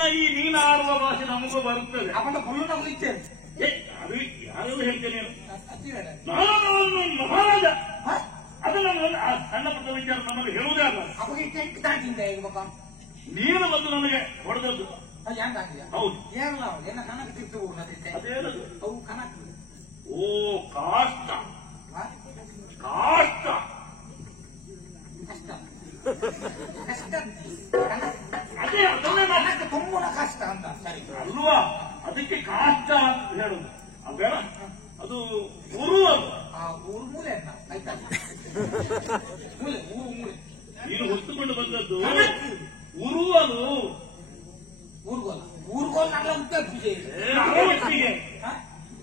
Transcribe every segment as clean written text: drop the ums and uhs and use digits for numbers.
ನಿನ್ನ ಈ ನೀನು ಆಡುವ ಭಾಷೆ ನಮಗೂ ಬರುತ್ತದೆ. ಅವನ ಫುಲ್ಲು ನಾವು ಇದ್ದೇವೆ. ಅದು ಯಾರು ಹೇಳ್ತೇನೆ ನಾನು ಮಹಾರಾಜ. ಅದು ನಮ್ಮ ಸಣ್ಣ ಪುಟ್ಟ ವಿಚಾರ ನಮಗೆ ಹೇಳುವುದೇ ಅಲ್ಲ. ಅವಾಗ ಕೆಂಟಾಗಿಂದ ಈಗ ಬಾಬಾ ನೀನು ಬಂದು ನನಗೆ ಹೊಡೆದದ್ದು. ಹೌದು ಏನಲ್ಲ ಏನ ಕನಕ ತಿರ್ತು ಅದೇನದು ಅವು ಕನಕ. ಓ ಕಾಷ್ಟ ಕಾಷ್ಟ ಕಷ್ಟ ಕಷ್ಟ ಅದೇ ಅದನ್ನೇ ಕನಕ ತುಂಬಾ ಕಷ್ಟ ಅಂತ. ಸರಿ ಅಲ್ವಾ, ಅದಕ್ಕೆ ಕಾಷ್ಟ ಅಂತ ಹೇಳುದು. ಬೇಡ, ಅದು ಉರು. ಅದು ಊರು ಮೂಲೆ ಅಂತ ಆಯ್ತಾ, ಮೂಲೆ ಊರು ಮೂಲೆ. ನೀನು ಹೊತ್ತುಕೊಂಡು ಬಂದದ್ದು ಉರು. ಅದು ಊರ್ಗೋಲ ಊರ್ಗೋಲ್ ನಲ್ಲ ಉಂಟು ಪೂಜೆ ಒಟ್ಟಿಗೆ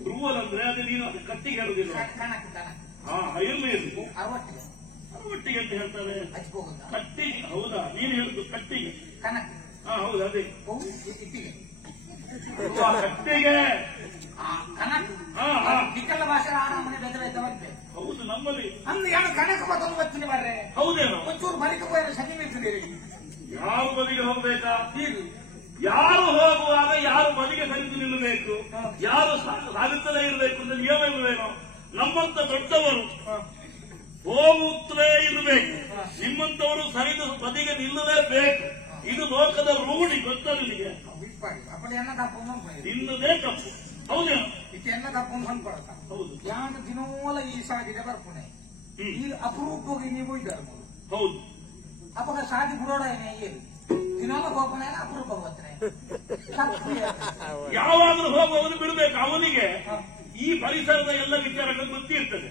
ಉರುವಲ್ ಅಂದ್ರೆ ಅದು ನೀನು ಅದು ಕಟ್ಟಿಗೆ ಹೇಳುದಿಲ್ಲ. ಕನಕ ಕನಕ ಆಯುರ್ವೇದ ಅರವಟ್ಟಿಗೆ ಒಟ್ಟಿಗೆ ಅಂತ ಹೇಳ್ತಾರೆ. ಹಚ್ಕೋಗ ಕಟ್ಟಿಗೆ. ಹೌದಾ, ನೀನು ಹೇಳುದು ಕಟ್ಟಿಗೆ. ಕನಕ ಹೌದು ಅದೇ ಇಟ್ಟಿಗೆ ಕಟ್ಟಿಗೆ ಕನಕ. ನಿಖಲ ಭಾಷೆ ಆರಾಮನೆ ಬೆದರೈತವಂತೆ. ಹೌದು ನಮ್ಮಲ್ಲಿ ಅಂದ್ರೆ ಏನು ಕನಕ ಮತ್ತೊಂದು ಬರ್ತೀನಿ ಬರ್ರೆ. ಹೌದೇನೋ ಒಂಚೂರು ಬಲಿಕ ಹೋಯ್ತು ಶನಿ ಮೀರ್ತಿದ್ದೀರಿ. ಯಾರು ಬದಿಗೆ ಹೋಗ್ಬೇಕಾ? ಹೀಗೆ ಯಾರು ಹೋಗುವಾಗ ಯಾರು ಬದಿಗೆ ಸರಿದು ನಿಲ್ಲಬೇಕು, ಯಾರು ಸಾಗುತ್ತಲೇ ಇರಬೇಕು ಅಂತ ನಿಯಮ ಇರಬೇಕು. ನಮ್ಮಂತ ದೊಡ್ಡವರು ಹೋಗುತ್ತಲೇ ಇರಬೇಕು, ನಿಮ್ಮಂತವರು ಸರಿದು ಬದಿಗೆ ನಿಲ್ಲಲೇಬೇಕು. ಇದು ಲೋಕದ ರೂಢಿ. ಗೊತ್ತಾ ನಿಮಗೆ? ನಿನ್ನದೇ ತಪ್ಪು. ಹೌದೇನು? ಇದು ಎನ್ನ ತಪ್ಪು ಅನ್ಕೊಡತ್ತ. ಹೌದು. ಯಾನು ದಿನೋಲ ಈ ಸಾಗಿದ ಬರ್ಪುಣೆ ಈಗ ಅಪರೂಪವಾಗಿ ನೀವು ಇದ್ದಾರೆ. ಹೌದು. ಅಪಗ ಸಾದಿ ಬುಡೋಡ ಏನು ದಿನೋಲ ಹೋಗೋಣ ಅಪರೂಪ ಹೋಗ್ತಾನೆ. ಯಾವಾಗಲೂ ಹೋಗುವವನು ಬಿಡಬೇಕು. ಅವನಿಗೆ ಈ ಪರಿಸರದ ಎಲ್ಲ ವಿಚಾರಗಳು ಗೊತ್ತಿರ್ತದೆ.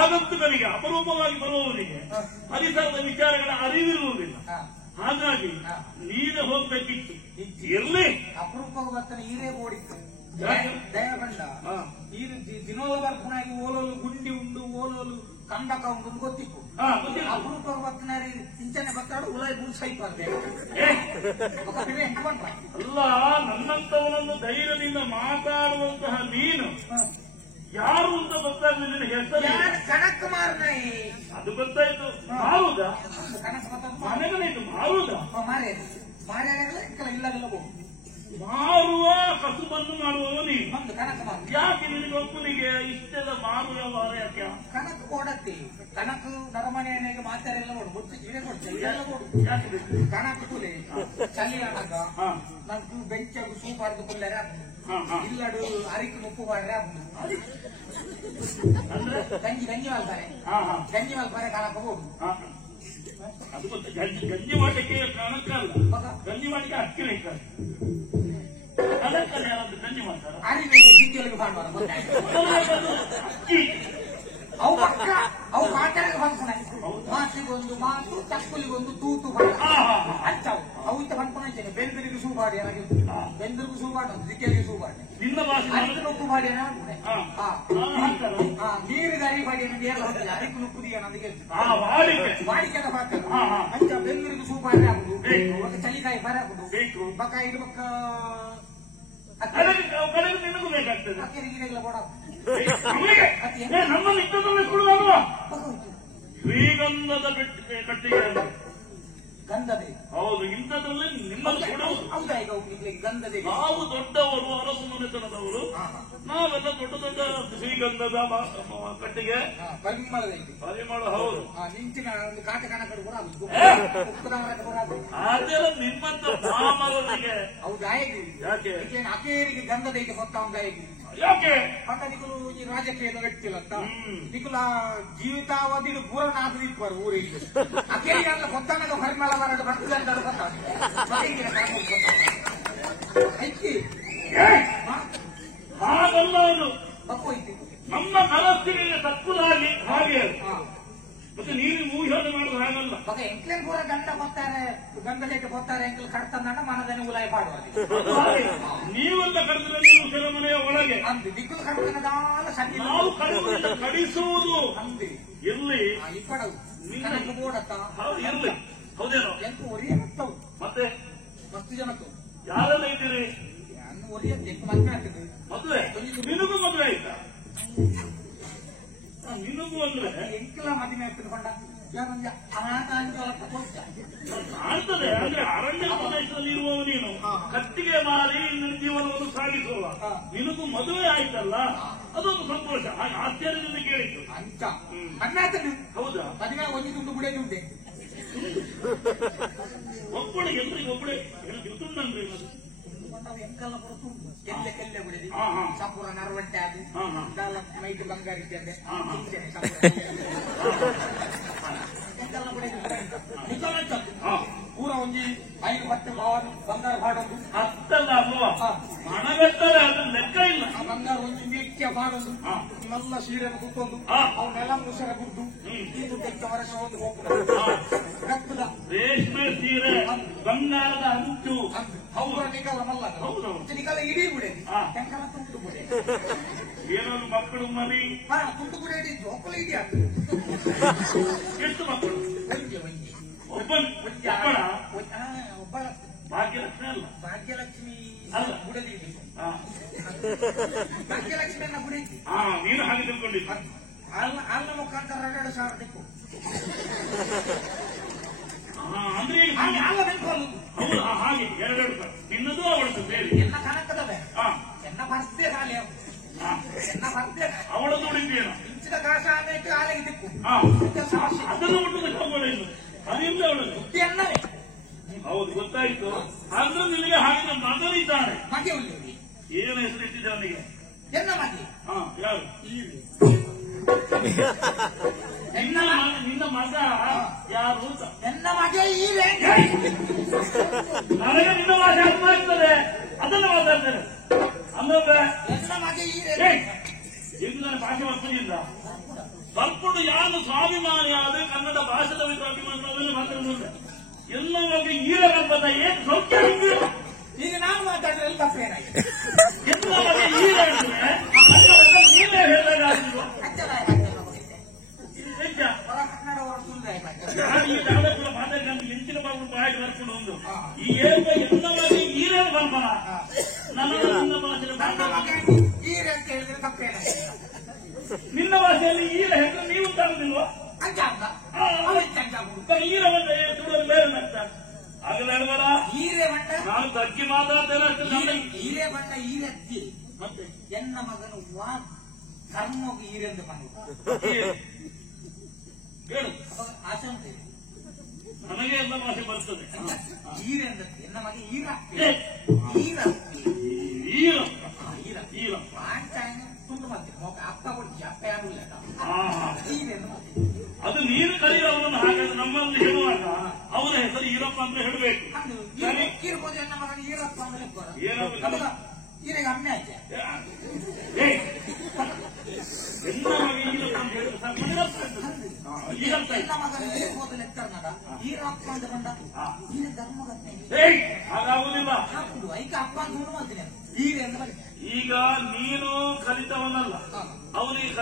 ಆಗಂತುಗಳಿಗೆ ಅಪರೂಪವಾಗಿ ಬರುವವನಿಗೆ ಪರಿಸರದ ವಿಚಾರಗಳ ಅರಿವಿರುವುದಿಲ್ಲ. ಹಾಗಾಗಿ ನೀನೇ ಹೋಗ್ಬೇಕಿತ್ತು. ಇರ್ಲಿ, ಅಪರೂಪವಾಗಿ ಬರ್ತಾನೆ. ಈರೇ ಓಡಿತ್ತು ದಯ ಬಂದ ಈರು ದಿನೋಲ ಬರ್ಪುಣಾಗಿ ಓಲೋಲು ಗುಂಡಿ ಉಂಡು ಓಲೋಲು ಕಂಡಕ ಉಂಡು ಗೊತ್ತಿತ್ತು. ಅಪರೂಪವಾಗಿ ಬರ್ತಾನೆ ಇಂಚನೆ ಬರ್ತಾಡು ಉಲಾಯಿ ಬೂಲ್ ಸೈಪ್ ಆಗ್ಬೇಕು. ಅಲ್ಲ, ನನ್ನಂತವನನ್ನು ಧೈರ್ಯದಿಂದ ಮಾತಾಡುವಂತಹ ನೀನು ಯಾರು ಅಂತ ಗೊತ್ತಾಗ್ಲಿ. ನಿನಗೆ ಹೆಸರು ಕನಕ ಮಾರನಾಯಿ ಅದು ಗೊತ್ತಾಯ್ತು. ಮಾರುದಾ ಕನಕ ಮನೆಗಳಾಯ್ತು. ಮಾರುದಾ ಮಾರೇ ಮಾರ್ಯಾಗಲ್ಲ ಇಲ್ಲಾಗಲ್ಲ ಮಾರುವ ಕಸುಬನ್ನು ಮಾಡುವವ ನೀನು. ಒಂದು ಕನಕ ಮಾರು. ಯಾಕೆ ನಿನಗೆ ಒಬ್ಬನಿಗೆ ಇಷ್ಟೆಲ್ಲ ಮಾರುವ ವ್ಯವಹಾರ ಯಾಕೆ? ಕನಕ ಕೊಡತ್ತೆ. ಕನಕ ನರಮನೆಗೆ ಮಾತಾರೆಲ್ಲ ಕೊಡು ಗೊತ್ತು ಇವೆ ಕೊಡ್ತೇವೆ ಎಲ್ಲ ಕೊಡು. ಕನಕ ಕೂಲೆ ಚಲಿ ಅಣಗ ನಂದು ಬೆಂಚಾಗು ಸೂಪ್ ಆಡ್ದು ಕೊಲ್ಲರೆ ಇಲ್ಲಡು ಅರಿಕೆ ಮುಪ್ಪು ಮಾಡ್ರೆ ಗಂಜಿ ಗಂಜಿ ಮಾಡ್ತಾರೆ. ಗಂಜಿ ಮಾಡ್ತಾರೆ ಕನಕ ಹೋಗು. ಅದು ಗೊತ್ತ. ಗಂಜಿ ಮಾಡಲಿಕ್ಕೆ ಕಣಕ್ಕ ಅಲ್ಲ, ಗಂಜಿ ಮಾಡಲಿಕ್ಕೆ ಅಕ್ಕಿ ಬೇಕು. ಕಣಕ್ಕಲ್ಲಿ ಯಾರಾದ್ರೂ ಗಂಜಿ ಮಾಡ್ತಾರ? ಅರಿವೆ ಬಿದ್ದಿಯೊಳಗೆ ಭಾನುವಾರ ಅಕ್ಕಿ ಅವು ಪಕ್ಕ ಅವು ಮಾತಾಡಕ್ಕೆ ಬಂದ್ಕೊಂಡ. ಮಾತಿಗೊಂದು ಮಾತು, ಚಕ್ಕುಲಿಗೊಂದು ತೂತು ಹಚ್ಚವು ಅವು ಇತ್ತ ಬಂದ್ಕೊಂಡೇನೆ. ಬೆಂದರಿಗೆ ಸೂಬಾಡಿ ಏನಾಗಿತ್ತು, ಬೆಂದರಿಗೂ ಸೂಬಾಡ ಜಿಕ್ಕೆಲಿಗೆ ಸೂಬಾಡಿ ನಿನ್ನ ಭಾಷೆ ಉಪ್ಪು ಬಾಡಿ ಅನ್ಕೊಂಡೆ. ನೀರಿಗೆ ಅರಿ ಬಾಡಿ ಅನ್ನೋದು ಎಲ್ಲ ಹೋಗ್ತದೆ. ಅರಿಕು ನುಪ್ಪುದಿಗೆ ಅನ್ನೋದಕ್ಕೆ ಬಾಡಿಕೆಲ್ಲ ಹಾಕಲ್ಲ. ಅಂಚ ಬೆಂದರಿಗೆ ಸೂಬಾಡಿ ಹಾಕುದು, ಚಳಿಕಾಯಿ ಬರ ಹಾಕುದು, ಬಕ್ಕ ಇದು ಬಕ್ಕ ನಿನಗೂ ಬೇಕಾಗ್ತದೆ. ಗಿಡಗಳ ಬೋಡ ನಮ್ಮ ನಿಟ್ಟದಲ್ಲಿ ಕೊಡುವ ಶ್ರೀಗಂಧದ ಕಟ್ಟಿಗೆ ಗಂಧದೆ. ಹೌದು, ಇಂಥದ್ರಲ್ಲಿ ನಿಮ್ಮಲ್ಲಿ ಕೊಡುವುದು. ಹೌದಾ? ಈಗ ಹೋಗ್ಲಿಕ್ಕೆ ಗಂಧದೆ. ನಾವು ದೊಡ್ಡವರು, ಅರಸು ಮನೆತನದವರು, ನಾವೆಲ್ಲ ದೊಡ್ಡ ದೊಡ್ಡ ಶ್ರೀಗಂಧದ ಕಟ್ಟಿಗೆ ಪರಿಮಳ. ಹೌದು, ನಿಂಚಿನ ಒಂದು ಕಾಟ ಕಣಕಡು ಕೂಡ ಅದೆಲ್ಲ ನಿಮ್ಮಂತ ಮಾಮರಿಗೆ. ಹೌದು. ಯಾಕೆ ಅಕೇರಿಗೆ ಗಂಧದ ಹೊತ್ತ ಒಂದು ಯಾಕೆ ಪಕ್ಕ ನಿಖಲು ಈ ರಾಜಕೀಯದ ವ್ಯಕ್ತಿಲ್ಲ ಅಂತ ನಿಖಲ ಜೀವಿತಾವಧಿ ಪೂರನಾದ್ರೂ ಇಪ್ಪರು ಊರಿಗೆ ಅಕೇರಿಗೆಲ್ಲ ಗೊತ್ತಾಗ ಪರಿಮಳ ಬರಡು ಬರ್ತದೆ ಅಂತ ಹಾಗಲ್ಲ. ಅದು ಬಕ್ಕೋಯ್ತು ನಮ್ಮ ಮನಸ್ಸಿಗೆ ತಕ್ಕುದಾಗಿ ಹಾಗೆ. ಮತ್ತೆ ನೀನು ಊಹೆ ಮಾಡುದು ಹಾಗಲ್ಲ. ಬಕ ಎಂಕ್ಲೇನ್ ಪೂರ ಗಂಡ ಬರ್ತಾರೆ, ಗಂಡಲೇಕೆ ಬರ್ತಾರೆ, ಎಂಕ್ಲು ಕಡ್ತಂದ ಮನದನ್ನು ಉಲಾಯ ಪಾಡುವ. ನೀವೆಲ್ಲ ಕರೆದ್ರೆ ನೀವು ಸೆರೆಮನೆಯ ಒಳಗೆ ಅಂದು ದಿಕ್ಕಲು ಕಡ್ತನದಾಲ ಸಣ್ಣ ನಾವು ಕರೆಯುವುದಿಲ್ಲ, ಕಡಿಸುವುದು. ಅಂದು ಇರ್ಲಿ ಇಪ್ಪಡವು ಕನಕ ಬೋಡತ್ತ ಇರ್ಲಿ. ಹೌದೇನೋ? ಎಂಟು ಒರಿಯತ್ತವು. ಮತ್ತೆ ಮಸ್ತು ಜನಕ್ಕೂ ಯಾರೆಲ್ಲ ಇದ್ದೀರಿ? ಒರಿಯತ್ತೆ ಮದ್ವೆ ಆಗ್ತದೆ. ಮದ್ವೆ ನಿನಗೂ ಮದ್ವೆ ಆಯ್ತಾ? ನಿನಗೂ ಅಂದ್ರೆ ಎಂಕೆಲ್ಲ ಮದುವೆ ಆಗ್ತದೆ ಕೊಂಡ ಕಾಣ್ತದೆ. ಅಂದ್ರೆ ಅರಣ್ಯ ಪ್ರದೇಶದಲ್ಲಿ ಇರುವವ ನೀನು ಕತ್ತಿಗೆ ಮಾರಿ ನಿನ್ನ ಜೀವನವನ್ನು ಸಾಗಿಸುವ. ನಿನಗೂ ಮದುವೆ ಆಯ್ತಲ್ಲ, ಅದೊಂದು ಸಂತೋಷ. ಹಾಗೆ ಆಶ್ಚರ್ಯದಿಂದ ಕೇಳಿದ್ದು ಅಂತ ಹೌದಾ? ಮದುವೆ ಒಂದು ತುಂಡು ಕೂಡ ಉಂಟೆ ಒಬ್ಬಳೆ ಎಲ್ರಿಗೆ ಒಬ್ಬಳೆ ತುಂಡನ್ರಿ ಎಂಕಲ್ಲ ಕೊಡುತ್ತುಂಟು ಎಲ್ಲ ಕೆಲ್ಲೆ ಬಿಡಿದಿ ಸಂಪೂರ್ಣ ನರವಟ್ಟೆ ಅದು ಮೈಟ್ ಬಂಗಾರ ಇದ್ದಂತೆ ಎಂಕಲ್ಲ ಬಿಡಿದ ಪೂರ ಒಂಜಿ 5 ಬಟ್ಟೆ ಬಂಗಾರ ಬಾಡೋದು ಹತ್ತಲ್ಲ ಅಲ್ವಾ ಮಣಗಟ್ಟರೆ ಅದನ್ನ ಲೆಕ್ಕ ಇಲ್ಲ. ಬಂಗಾರ ಒಂಜಿ ಮೇಕ್ಯ ಬಾಡೋದು ನಲ್ಲ ಸೀರೆಯನ್ನು ಕುತ್ತೊಂದು ಅವನ್ನೆಲ್ಲ ಮುಸರ ಗುಡ್ಡು ಇದು ತೆಕ್ಕ ವರ್ಷ ಒಂದು ಹೋಗ್ತದೆ ರಕ್ತದ ರೇಷ್ಮೆ ಸೀರೆ ಬಂಗಾರದ ಅಂಚು ಅವರ ನಿಗಲ ಮಲ್ಲ ನಿಗಲ ಇಡೀ ಬಿಡೆ ಎಂಕಲ ತುಂಡು ಬಿಡೆ ಏನಾದ್ರು ಮಕ್ಕಳು ಮರಿ ತುಂಡು ಬಿಡೆ ಹಿಡಿದ್ದು ಒಕ್ಕಲು ಇಡೀ ಎಷ್ಟು ಮಕ್ಕಳು? ಒಬ್ಬಳ ಭಾಗ್ಯಲಕ್ಷ್ಮಿ ಅಲ್ಲ, ಭಾಗ್ಯಲಕ್ಷ್ಮಿ ಅಲ್ಲ ಗುಡದಿ ಭಾಗ್ಯಲಕ್ಷ್ಮಿಯನ್ನ ಗುಡೈತಿ. ನೀನು ಹಾಗೆ ತಿಳ್ಕೊಂಡಿದ್ದ ಅಲ್ಲ ಮುಖಾಂತರ 2,000 ದಿಕ್ಕು ಅಂದ್ರೆ ಅಲ್ಲ ನೆನ್ಕೊಳ್ಳೋದು ಹಾಗೆ 2 ನಿನ್ನದು ಅವಳದು ಬೇರೆ ಎಲ್ಲ ಕನಕದ ಎನ್ನ ಬರ್ತೆ ಕಾಲಿ ಎನ್ನ ಬರ್ತೆ ಅವಳದು ಉಳಿದೇನು ಇಂಚಿನ ಕಾಶ ಆಮೇಲೆ ಕಾಲಿಗೆ ದಿಕ್ಕು ಅದನ್ನು ಮುಟ್ಟದ ಕಬ್ಬಳ ಇಲ್ಲ ಅದಿಲ್ಲ ಅವಳದು ಎನ್ನವೇ. ಹೌದು ಗೊತ್ತಾಯ್ತು. ಅಂದ್ರೆ ನಿನಗೆ ಹಾಗೆ ಮಗನಿದ್ದಾನೆ. ಮಗೆ ಉಳ್ಳಿ ಏನು ಹೆಸರು ಇಟ್ಟಿದ್ದ ಅವನಿಗೆ? ಎನ್ನ ಮಗೆ ಯಾರು? ನಿನ್ನ ಮಗ ಯಾರು? ಎನ್ನ ಮಗೆ ಈರೆ ನನಗೆ ನಿನ್ನ ಭಾಷೆ ಅರ್ಥ ಆಗ್ತದೆ, ಅದನ್ನು ಮಾತಾಡ್ತೇನೆ. ಅಂದ್ರೆ ಎನ್ನ ಮಗೆ ಈರೆ ಈಗ ನನ್ನ ಭಾಷೆ ಬರ್ತಿಲ್ಲ. ಬರ್ಕೊಂಡು ಯಾರು ಸ್ವಾಭಿಮಾನಿ ಆದ್ರೆ ಕನ್ನಡ ಭಾಷೆದ ಸ್ವಾಭಿಮಾನಿ ಮಾತಾಡುವುದಿಲ್ಲ. ಎಲ್ಲ ಮಗ ಈರ ಬಂದ ಏನ್ ಸೌಖ್ಯ ಈಗ ನಾನು ಮಾತಾಡಿದ್ರೆ ತಪ್ಪೇನಾಗಿದೆ? ಎಲ್ಲ ಮಗ ಈರ ಹೇಳಿದ್ರೆ ನೀವೇ ಹೇಳಿದಾಗಿಲ್ವ? ಕನ್ನಡ ನಾನು ಈ ಯಾವ್ದಕ್ಕೂ ಮಾತಾಡಿ ಹೆಂಚಿನ ಬಾಬು ಬಾಯಿಗೆ ಬರ್ಕೊಂಡು ಒಂದು ಈ ಎಲ್ಲ ಮಗ ಈರೇ ಬರ್ಬಾರ ನನ್ನ ಭಾಷೆ ಈರೆ ಅಂತ ಹೇಳಿದ್ರೆ ತಪ್ಪೇನಾಗಿದೆ? ನಿನ್ನ ಭಾಷೆಯಲ್ಲಿ ಈರ ಹೆಸರು ನೀವು ತರುದಿಲ್ವಾ? ಈರ ಬಂದ ತುಳುವಲ್ಲಿ ಬೇರೆ ಆಗ್ತಾರೆ. ಆಗಲ್ಲ ಹೇಳ್ಬಾರ ಈರೆ ಬಂಡ ನಾನು ತಗ್ಗಿ ಮಾತಾಡ್ತೇನೆ ಅಷ್ಟೇ. ಈರೆ ಬಂಡ ಈರತ್ತಿ ಮತ್ತೆ ಎನ್ನ ಮಗನು ಕರ್ಮೋಗಿ ಈರೆಂದು ಬಂದ ಹೇಳು. ಆಸೆ ಉಂಟು ನನಗೆ ಎಲ್ಲ ಭಾಷೆ ಬರ್ತದೆ. ಈರೆಂದ ಎನ್ನ ಮಗ ಈರ ಈರ ಈರ ಈರ ಈರ ತುಂಡು ಮಾಡ್ತೀನಿ ಮಗ ಅಪ್ಪ ಕೊಡ್ತೀವಿ ಅಪ್ಪ ಯಾರಿಲ್ಲ ಈರೆಂದು ಅದು ನೀನು ಕರೆಯುವವರನ್ನು ಹಾಗಾದ್ರೆ ನಮ್ಮಲ್ಲಿ ಹೇಳುವಾಗ ಅವರ ಹೆಸರು ಈರಪ್ಪ ಅಂತ ಹೇಳಬೇಕು. ಇರ್ಬೋದು ಎನ್ನ ಮಗನ ಈರಪ್ಪ ಅಂದ್ರೆ ಏನಪ್ಪ ಈರೆಗೆ ಅಮ್ಮೆ ಆಯ್ತೆ ಎಲ್ಲ ಮಗ ಈರಪ್ಪ ಅಂತ ಹೇಳಿದ್ರೆ ಎನ್ನ ಮಗನ ಇರ್ಬೋದು ಲೆಕ್ಕರ್ನಾಡ ಈರಪ್ಪ ಅಂತ ಬಂದ ಈರ ಧರ್ಮಗತ್ತೆ ಹಾಗಾಗುದಿಲ್ಲ. ಹಾಕುದು ಐಕ ಅಪ್ಪ ಅಂತ ಮಾಡ್ತೀನಿ ಈರೆ ಅಂತ ಈಗ ನೀನು ಕಲಿತವನಲ್ಲ ಅವನಿಗೆ